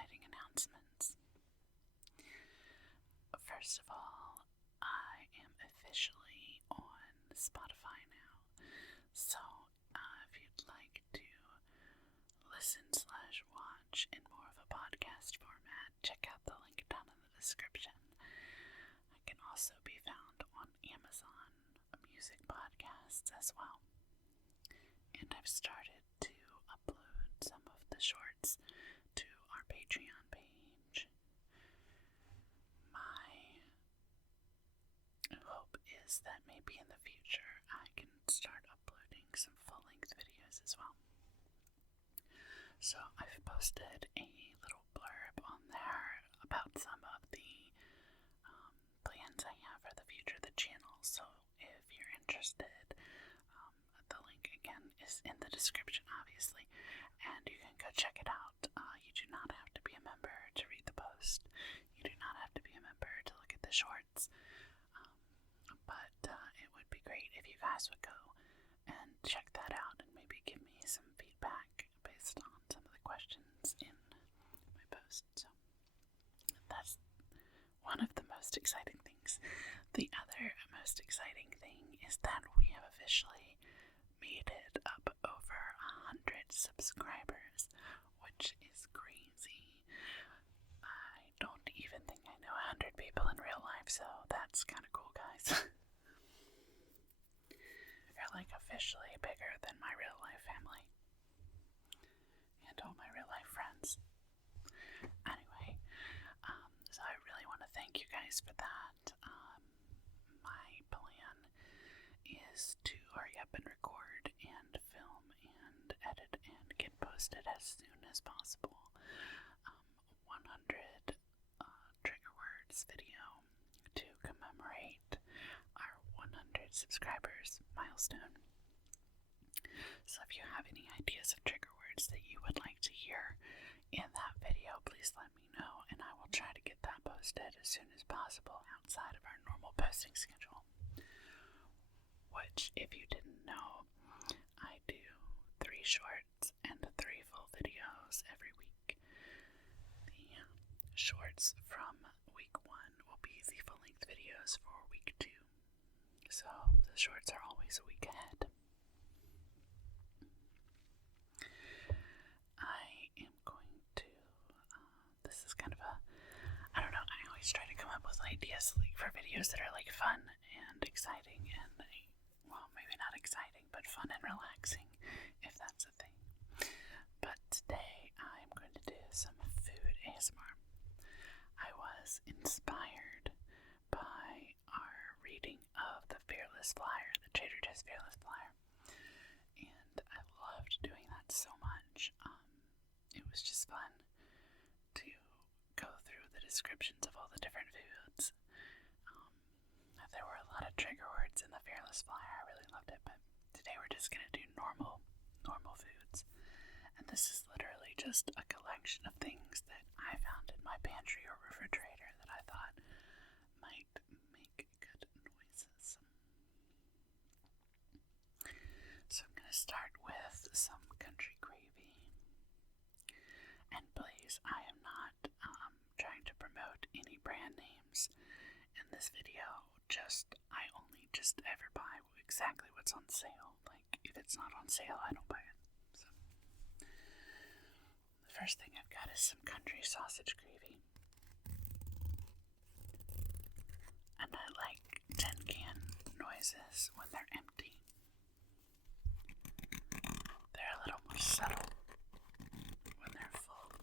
exciting announcements. First of all, I am officially on Spotify now. So, if you'd like to listen/watch in more of a podcast format, check out the link down in the description. I can also be found on Amazon Music Podcasts as well. And I've started to upload some of the shorts to our Patreon page. My hope is that maybe in the future I can start uploading some full-length videos as well. So I've posted a little blurb on there about some of the plans I have for the future of the channel. So if you're interested, the link again is in the description, obviously, and you can go check it out. You do not have to be a member to read the post. You do not have to be a member to look at the shorts. But it would be great if you guys would go and check that out and maybe give me some feedback based on some of the questions in my post. So that's one of the most exciting things. The other most exciting thing is that we have officially made it up over 100 subscribers, which is crazy. I don't even think I know 100 people in real life, so that's kind of cool, guys. You're like officially bigger than my real life family and all my real life friends. Anyway, so I really want to thank you guys for that. My plan is to hurry up and record and film and edit and get posted as soon as possible. 100 trigger words video to commemorate our 100 subscribers milestone. So if you have any ideas of trigger words that you would like to hear in that video, please let me know, and I will try to get that posted as soon as possible outside of our normal posting schedule. Which, if you didn't know, I do 3 shorts and 3 full videos every week. The shorts from week 1 will be the full-length videos for week 2. So the shorts are always a week ahead. I am going to, this is kind of I don't know, I always try to come up with ideas for videos that are fun and exciting and, well, maybe not exciting, but fun and relaxing, if that's a thing. But today I'm going to do some food ASMR. I was inspired by our reading of The Fearless Flyer, the Trader Joe's Fearless Flyer, and I loved doing that so much. It was just fun to go through the descriptions of all the different foods. There were a lot of trigger words in the Fearless Flyer. I really loved it, but today we're just going to do normal foods. And this is literally just a collection of things that I found in my pantry or refrigerator that I thought might make good noises. So I'm going to start with some country gravy. And please, I am not trying to promote any brand names in this video. I only ever buy exactly what's on sale. If it's not on sale, I don't buy it. So, the first thing I've got is some country sausage gravy. And I like tin can noises when they're empty. They're a little more subtle when they're full.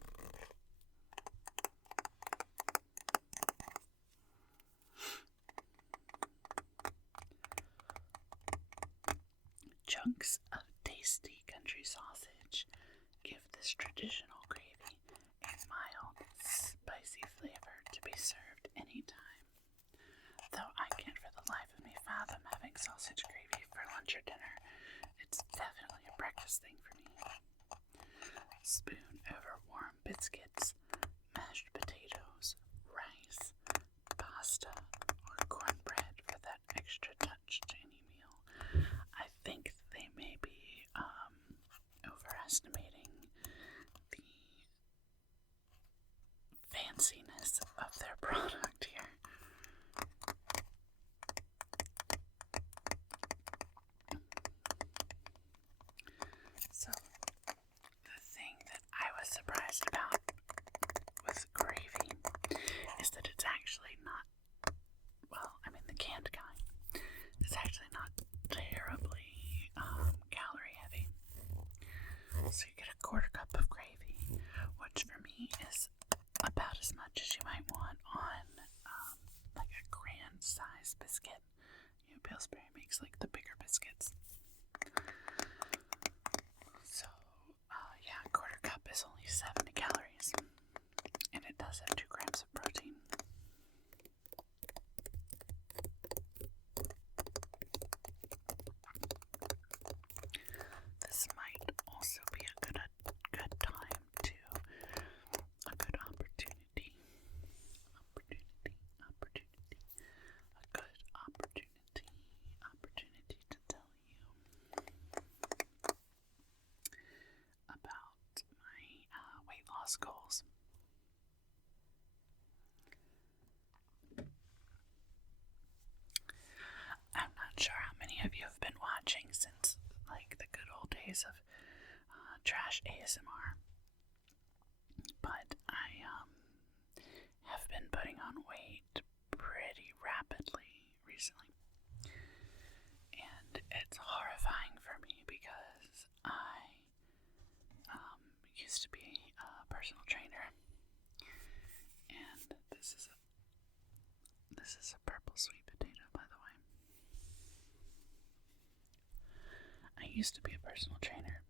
Chunks of tasty country sausage give this traditional gravy a mild, spicy flavor to be served anytime. Though I can't for the life of me fathom having sausage gravy for lunch or dinner, it's definitely a breakfast thing for me. Spoon over warm biscuits, mashed potatoes, rice, pasta, or cornbread for that extra touch to any meal. I think they may be overestimating the fanciness of their product here. So, the thing that I was surprised about with gravy is that it's actually not, well, I mean the canned kind, it's actually not terribly calorie heavy. So you get a quarter cup of gravy, which for me is about as much as you might want on like a grand size biscuit. You know, Pillsbury makes like the bigger biscuits. So yeah, a quarter cup is only 70 calories, and it does have 2 grams of protein. This might also be a good time to, a good opportunity, a good opportunity to tell you about my weight loss goals. I'm not sure how many of you have been watching since like the good old days of trash ASMR, but I have been putting on weight pretty rapidly recently, and it's horrifying for me because I used to be a personal trainer, and this is a purple sweet potato, by the way. I used to be a personal trainer,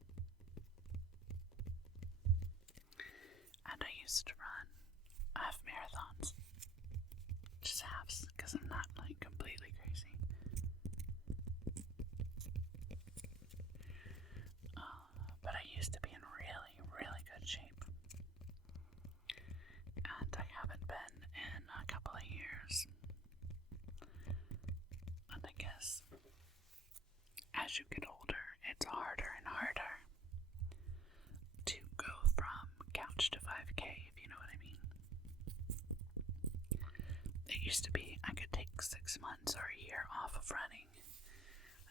and I used to run half marathons, just halves, because I'm not like completely crazy. But I used to be in really, really good shape, and I haven't been in a couple of years. And I guess as you get older, it's harder and harder to go from couch to 5K, if you know what I mean. It used to be I could take 6 months or a year off of running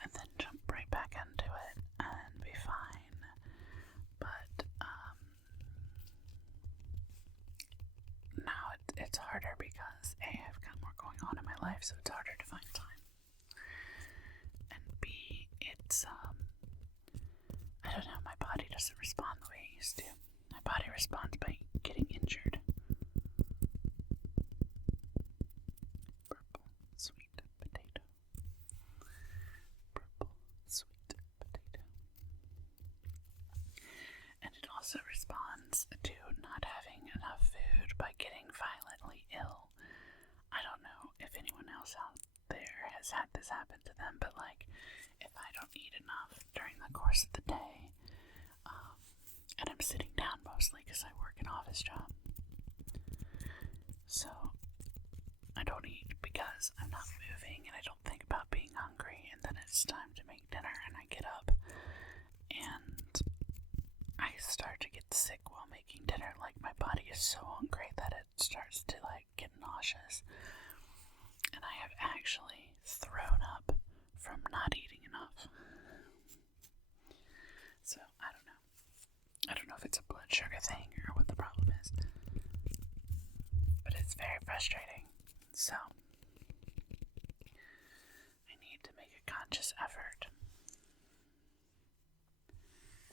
and then jump right back into it and be fine. But now it's harder because A, I've got more going on in my life, so it's harder to find time. And B, it's I don't know, my body doesn't respond the way it used to. My body responds by getting injured. Purple sweet potato. Purple sweet potato. And it also responds to not having enough food by getting violently ill. I don't know if anyone else out there has had this happen to them, but like, if I don't eat enough during the course of the day, and I'm sitting down mostly because I work an office job, so I don't eat because I'm not moving and I don't think about being hungry, and then it's time to make dinner and I get up and I start to get sick while making dinner. Like, my body is so hungry that it starts to like get nauseous, and I have actually thrown up from not eating enough. So I don't know if it's a blood sugar thing or what the problem is, but it's very frustrating. So I need to make a conscious effort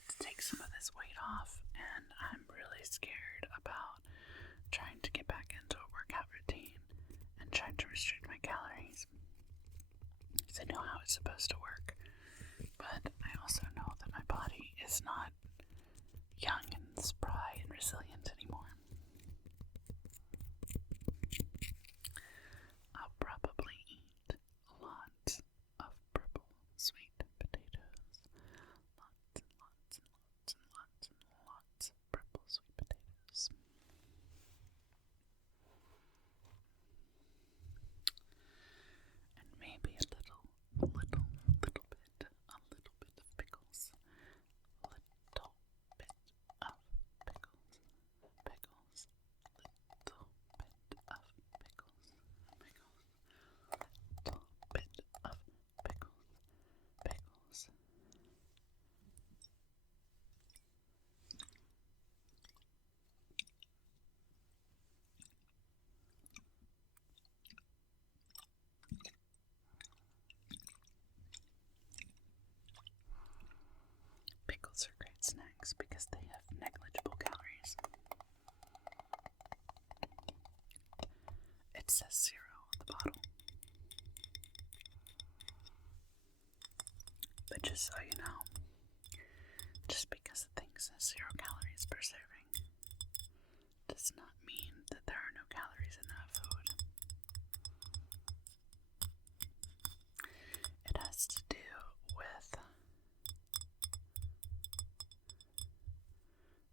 to take some of this weight off, and I'm really scared about trying to get back into a workout routine and trying to restrict my calories, because I know how it's supposed to work, but I also know that my body is not young and spry and resilient anymore. I'll probably eat lots of purple sweet potatoes. Lots and lots and lots and lots and lots of purple sweet potatoes. And maybe a little bit of pickles. A little bit of pickles. drinks because they have negligible calories. It says 0 on the bottle. But just so you know, just because a thing says 0 calories per serving does not mean that there are no calories in that food. It has to do with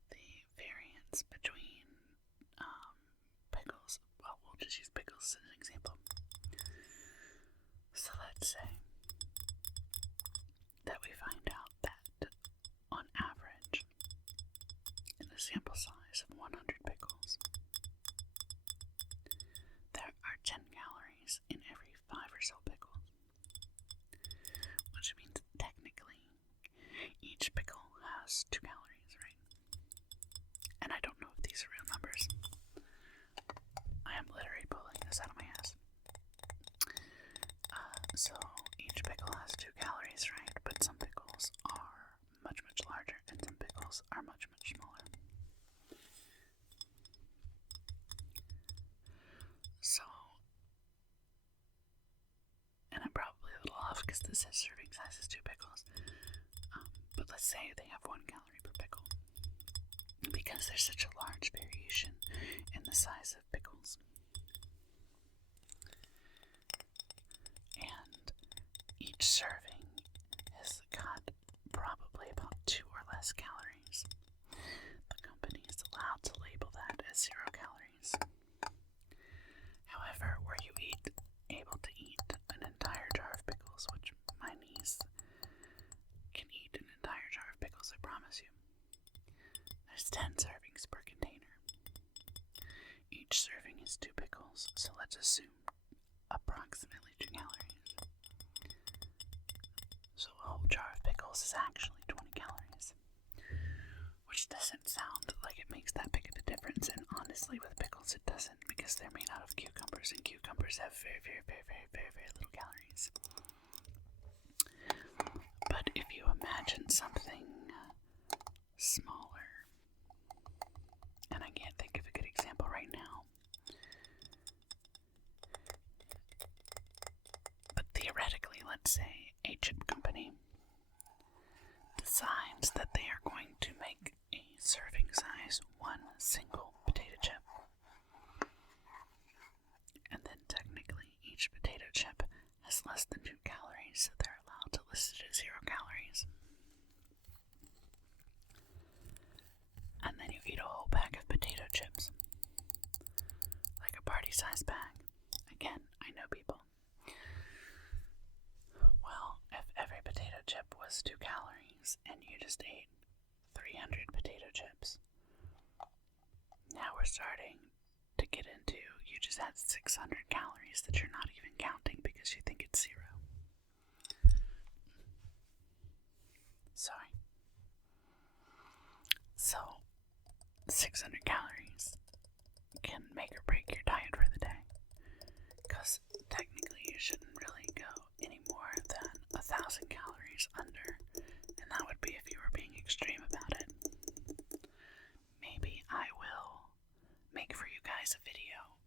the variance between pickles. Well, we'll just use pickles as an example. So let's say that we find out that on average, in a sample size of 100 pickles, there are 10 calories in every 5 or so pickles, which means technically each pickle has 2 calories, right? And I don't know if these are real numbers. I am literally pulling this out of my ass. So each pickle has 2 calories, right? But some pickles are much, much larger and some pickles are much, much smaller. So, and I'm probably a little off because this says serving size is 2 pickles. But let's say they have 1 calorie per pickle. Because there's such a large variation in the size of pickles. And each serving has got probably about 2 or less calories. The company is allowed to label that as 0 calories. However, were you able to eat an entire jar of pickles, which my niece can eat an entire jar of pickles, I promise you. There's 10 servings per container. Each serving is 2 pickles, so let's assume approximately 2 calories. So a whole jar of pickles is actually 20 calories, which doesn't sound like it makes that big of a difference, and honestly with pickles it doesn't, because they're made out of cucumbers, and cucumbers have very, very, very, very, very, very little calories. But if you imagine something smaller, and I can't think of a good example right now, but theoretically, let's say a chip company decides that they are going to make a serving size 1 single potato chip. And then technically each potato chip has less than 2 calories, so they're allowed to list it as 0 calories. And then you eat a whole bag of potato chips. Like a party-sized bag. Again, I know people. Well, if every potato chip was 2 calories and you just ate 300 potato chips, now we're starting to get into you just had 600 calories that you're not even counting because you think it's 0. Sorry. So, 600 calories can make or break your diet for the day. Because technically you shouldn't really go any more than 1,000 calories under, and that would be if you were being extreme about it. Maybe I will make for you guys a video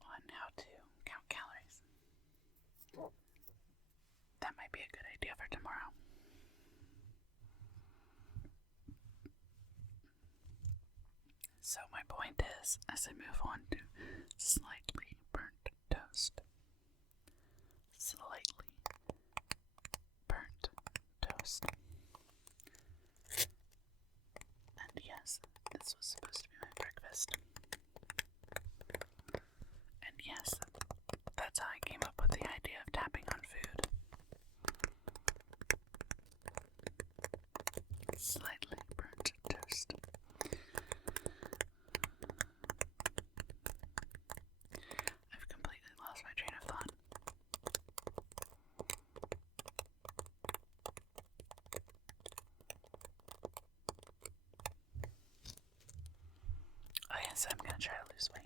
on how to count calories. That might be a good idea for tomorrow. So my point is, as I move on to slightly burnt toast. Slightly burnt toast. And yes, this was supposed to be my breakfast. And yes, that's how I came up with the idea of tapping on food. Slightly burnt toast. I've completely lost my train of thought. Oh yes, I'm gonna try to lose weight.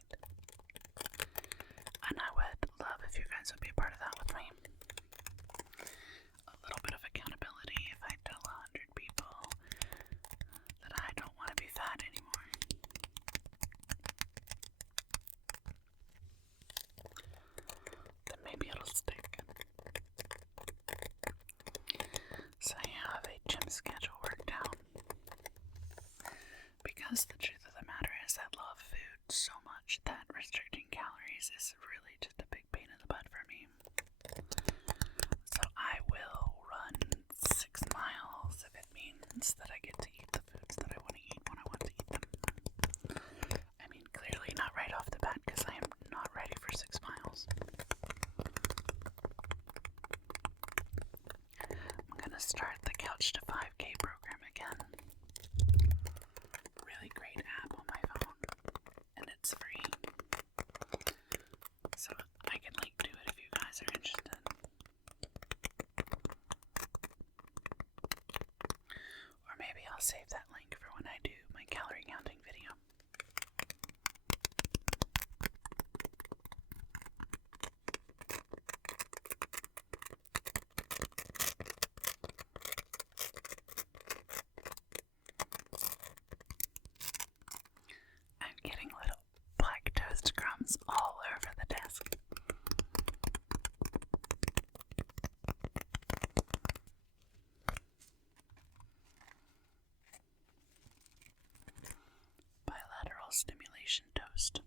And I would love if you guys would be a part of that with me. A little bit of accountability. If I tell 100 people so much that restricting calories is really just a big pain in the butt for me. So I will run 6 miles if it means that I get to eat the foods that I want to eat when I want to eat them. I mean, clearly not right off the bat because I am not ready for 6 miles. I'm gonna start the Couch to 5K program again. Really great app on my phone, and it's free. So I can link to it if you guys are interested. Or maybe I'll save that link for when I do my calorie counting video. I'm getting little black toast crumbs all over the desk. Bilateral stimulation toast.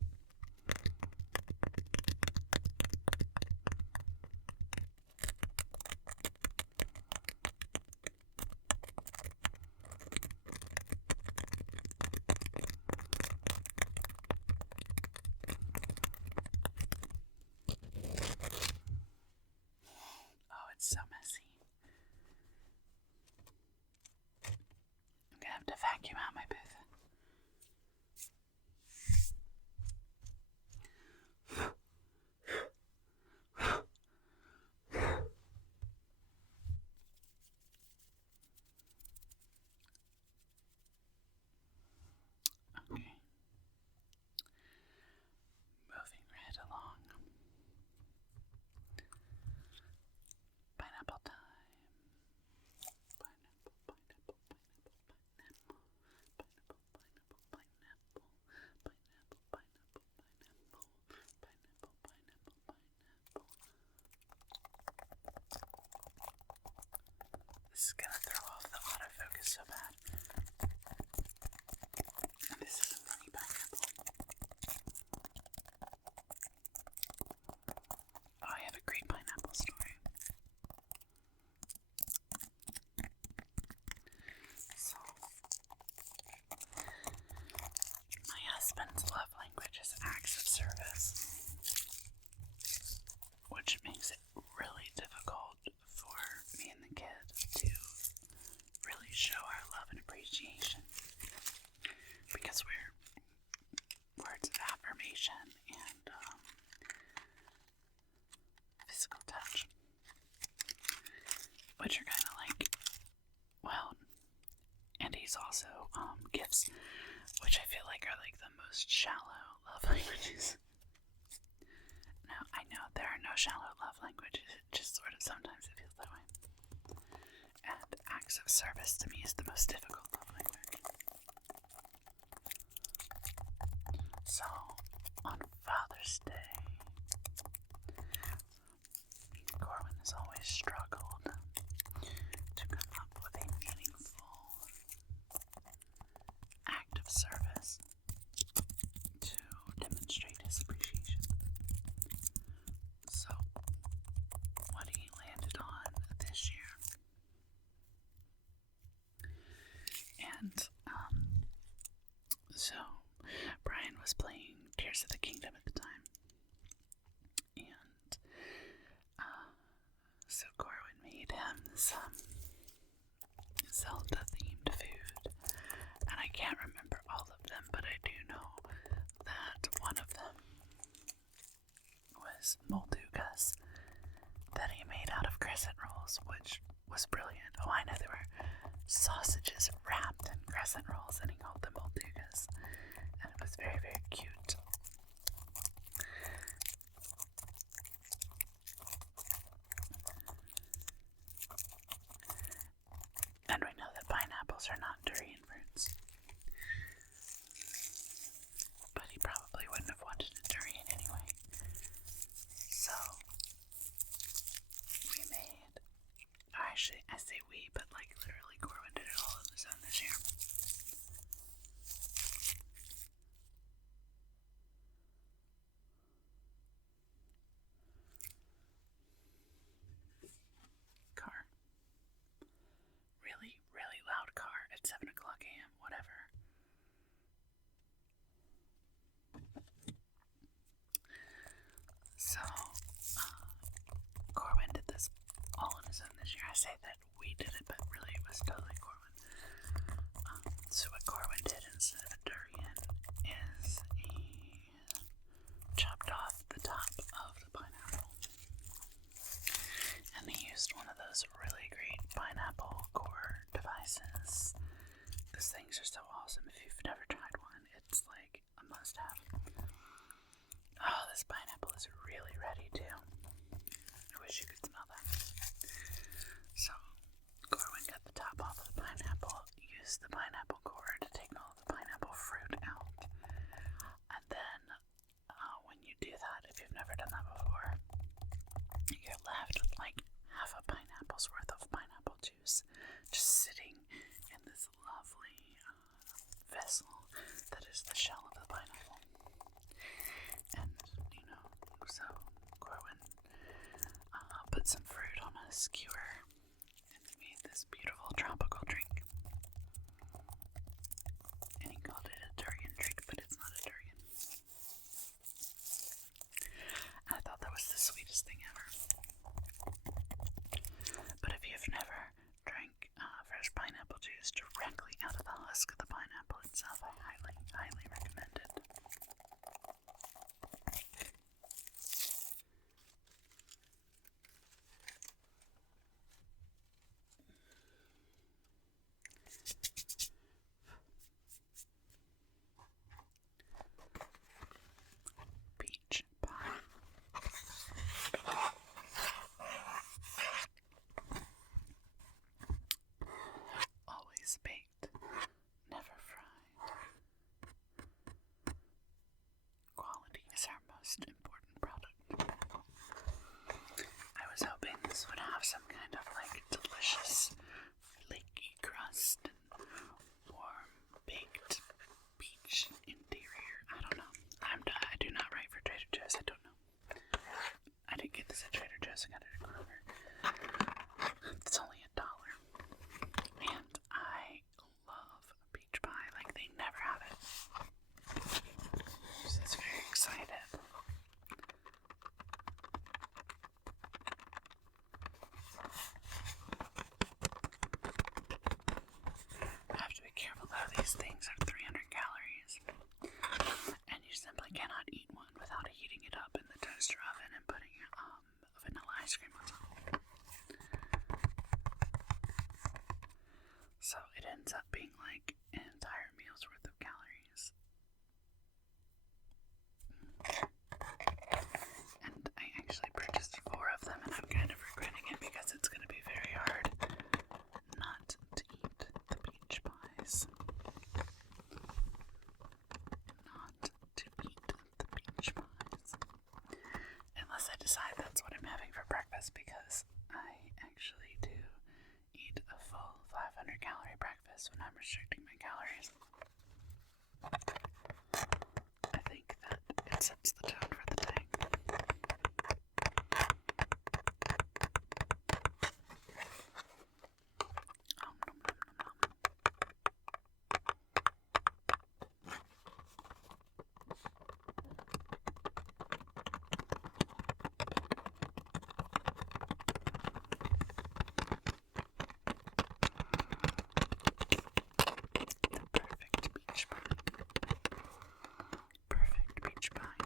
Oh, it's so messy. I'm gonna have to vacuum out my booth. Okay. Moving right along. Pineapple time. Pineapple, pineapple, pineapple, pineapple. Pineapple, pineapple, pineapple. Pineapple, pineapple, pineapple. Pineapple, pineapple, pineapple. This is gonna throw off the autofocus so bad. This is a funny pineapple. Oh, I have a great pineapple story. So, my husband's love language is acts of service, which makes it really difficult for me and the kid to really show our love and appreciation, because we're words of affirmation and physical touch, which are kind of like, well, and he's also gifts, which I feel like are like the most shallow love languages. Now, I know there are no shallow love languages, it just sort of sometimes it feels that way. And acts of service to me is the most difficult love language. So, on Father's Day, Corwin has always struggled to come up with a meaningful act of service to demonstrate his appreciation. So, what he landed on this year, and so Brian was playing Tears of the Kingdom at the time, and so Corwin made him some Zelda-themed food, and I can't remember all of them, but I do know that one of them was moldugas that he made out of crescent rolls, which was brilliant. Oh, I know there were sausages wrapped in crescent rolls, and he called them moldugas, and it was very, very cute. And we know that pineapples are not durian fruits, but he probably wouldn't have wanted a durian anyway. So we made, or actually I say we, but like literally Corwin did it all on his own this year. say that we did it, but really it was totally Corwin. So what Corwin did instead of a durian is he chopped off the top of the pineapple. And he used one of those really great pineapple core devices. Those things are so awesome. If you've never tried one, it's like a must-have. Oh, this pineapple is really ready too. I wish you could smell that. So, Corwin got the top off of the pineapple, used the pineapple core to take all the pineapple fruit out. And then, when you do that, if you've never done that before, you're left with like half a pineapple's worth of pineapple juice just sitting in this lovely vessel that is the shell of the pineapple. And, so Corwin put some fruit on a skewer and made this beautiful tropical drink. And he called it a durian drink, but it's not a durian. And I thought that was the sweetest thing ever. But if you've never drank fresh pineapple juice directly out of the husk of the pineapple itself, I highly, highly recommend it. Peach pie. Always baked, never fried. Quality is our most important product. I was hoping this would have some kind of like delicious flaky crust and warm baked peach interior. I don't know. I do not write for Trader Joe's. I don't know. I didn't get this at Trader Joe's. I got it at Kroger. It's only $1. And I love peach pie. Like, they never have it. So it's very excited. I have to be careful though. These things are 300 calories. And you simply cannot eat one without heating it up in the toaster oven and putting vanilla ice cream on top. So it ends up being like an entire meal's worth of calories. And I actually purchased 4 of them, and I'm kind of regretting it because it's going to be very hard not to eat the peach pies. Not to eat the peach pies. Unless I decide that's what I'm having for breakfast, because I actually do eat a full 500 calorie breakfast when I'm restricting my calories. I think that it sets the tone for the day. Nom, nom, nom, nom, nom. The perfect peach pie. Perfect peach pie.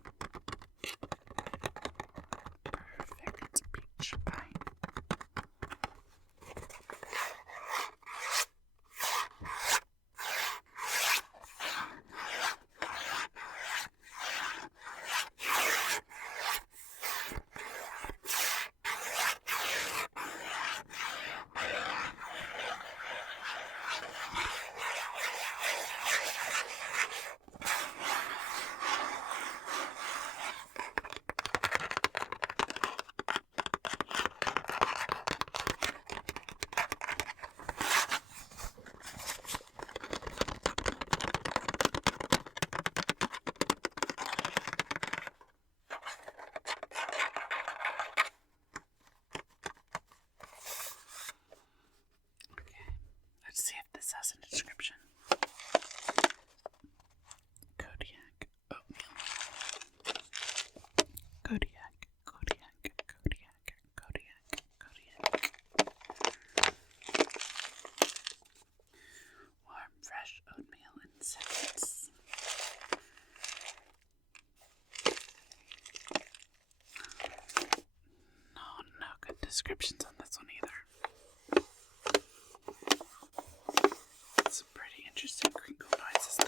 descriptions on this one either. Some pretty interesting crinkle noises though.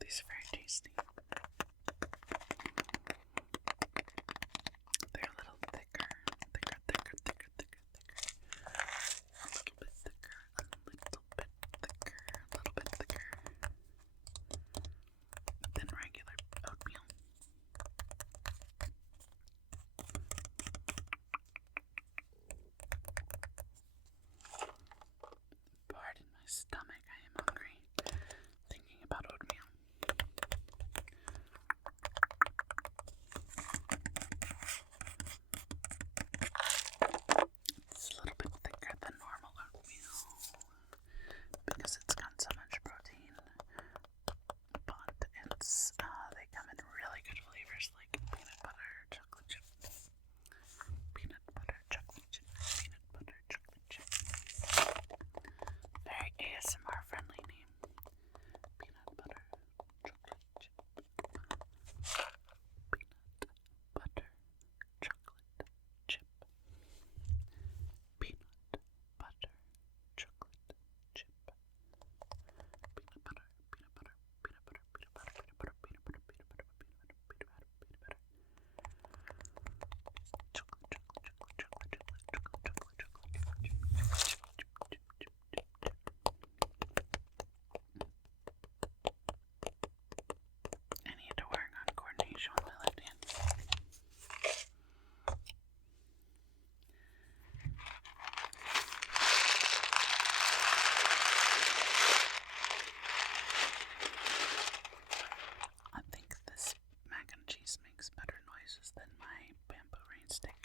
These are very tasty. They're a little thicker. A little bit thicker, a little bit thicker than regular oatmeal. Pardon my stomach, I am hungry thinking about oatmeal. It's a little bit thicker than normal oatmeal because it's got so much protein, but it's they come in really good flavors like peanut butter, chocolate chip, peanut butter, chocolate chip, peanut butter, chocolate chip. Very ASMR friendly name. Peanut butter, chocolate chip. Peanut butter, chocolate chip. Peanut butter, chocolate chip. Peanut butter, peanut butter, peanut butter, peanut butter, peanut butter, peanut butter, peanut butter, peanut butter, peanut butter, chocolate, chocolate, chocolate, chocolate, chocolate, chocolate, chocolate, I need to work on coordination with my left hand. I think this mac and cheese makes better noises than my bamboo rain stick.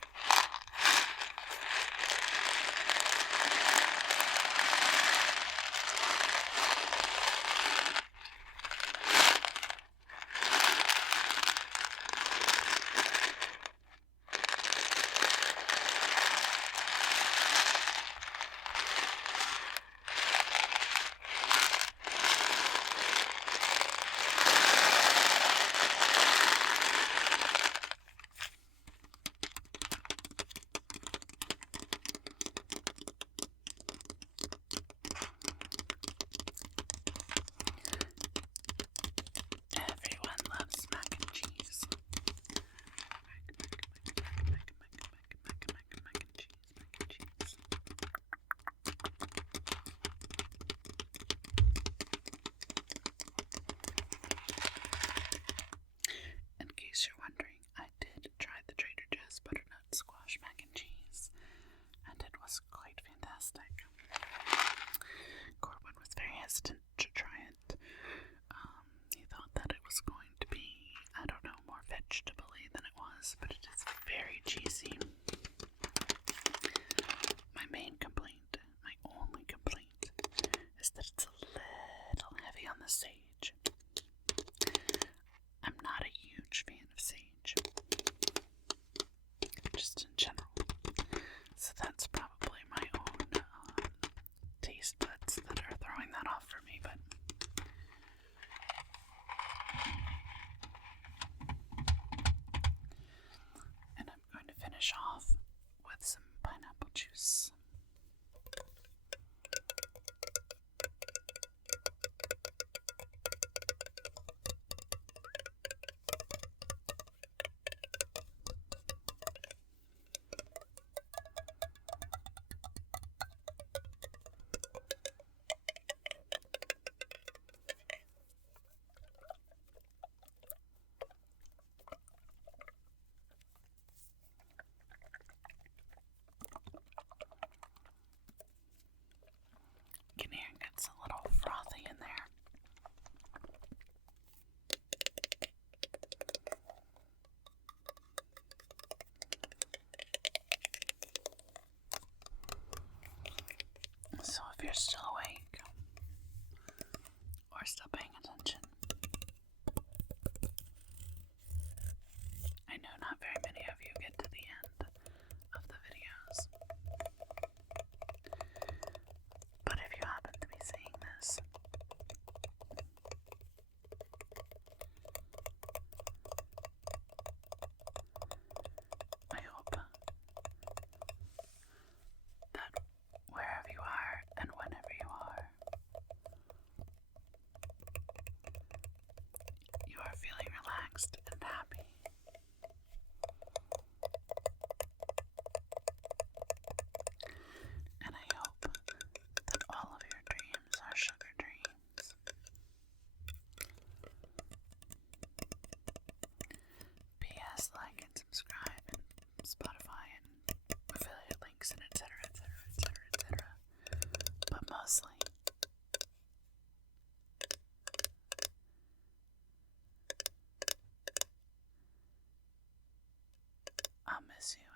Everyone loves mac and cheese. Mac and cheese. In case you're wondering, I did try the Trader Joe's butternut squash mac and cheese, and it was quite fantastic. Corwin was very hesitant to try it. He thought that it was going to be, I don't know, more vegetable-y than it was, but it is very cheesy. My main complaint, my only complaint, is that it's a little heavy on the sage. I'm not a huge fan of sage, just in general, so that's probably my own taste buds that are throwing that off for me, but and I'm going to finish off with some pineapple juice. Can hear it gets a little frothy in there. So if you're still awake or still paying attention, relaxed and happy. And I hope that all of your dreams are sugar dreams. P.S. Like and subscribe and Spotify and affiliate links and etc. But mostly, I'll miss you.